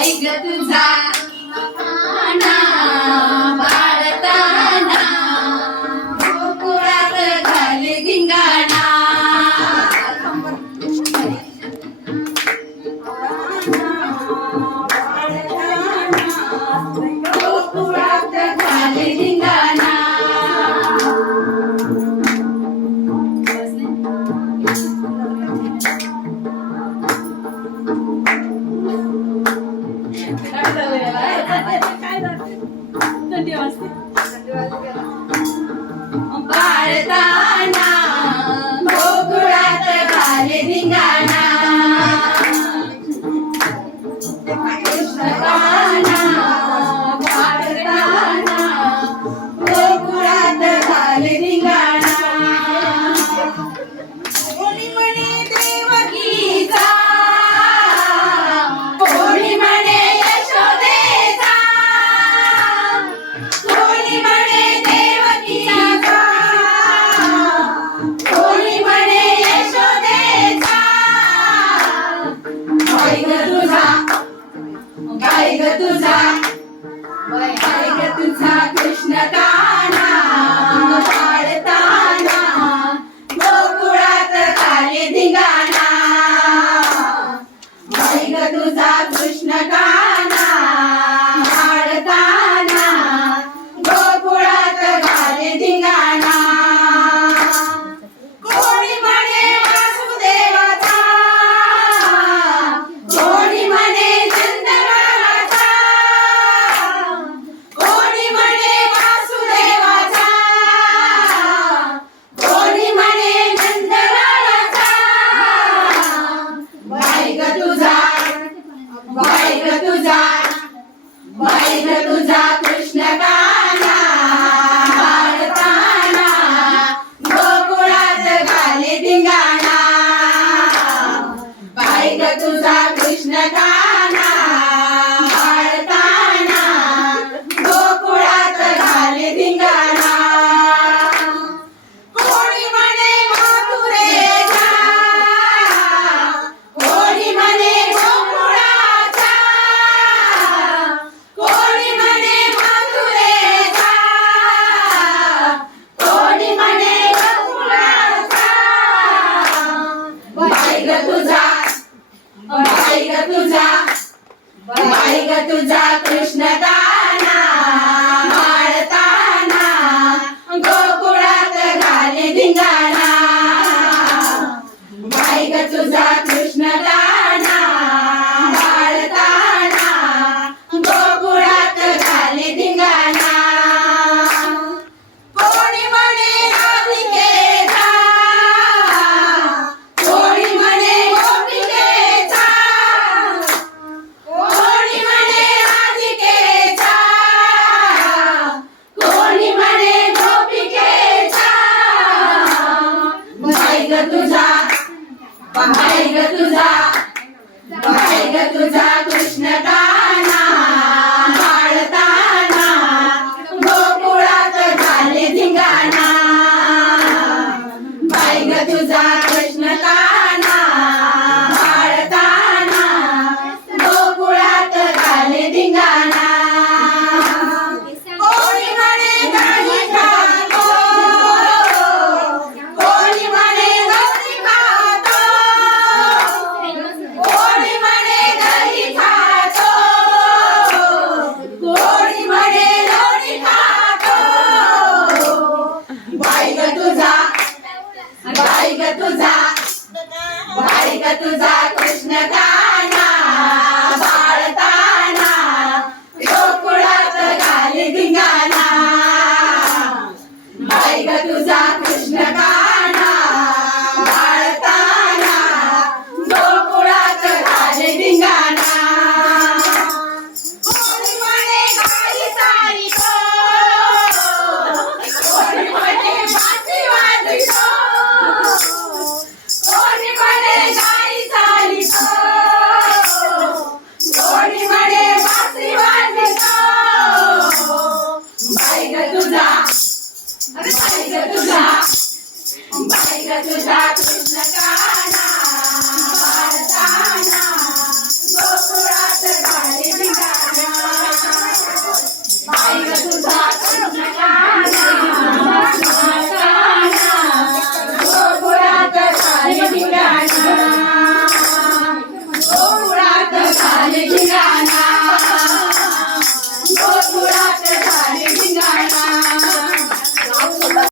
Ich werde sagen. 开的，来来来，开的。बैग तुझा bag तुझा कृष्ण काना भारताना गोकुळात घाले धिंगाणा. बैग तुझा कृष्ण काना तुझा. बाई ग तुझा. बाई ग तुझा कृष्णदा ऐक तुझा कृष्ण काना बाळताना गोकुळात घाली धिंगाणा. ऐक तुझा कृष्ण काना I'm gonna go the doctor. I'm gonna go. I'm gonna go.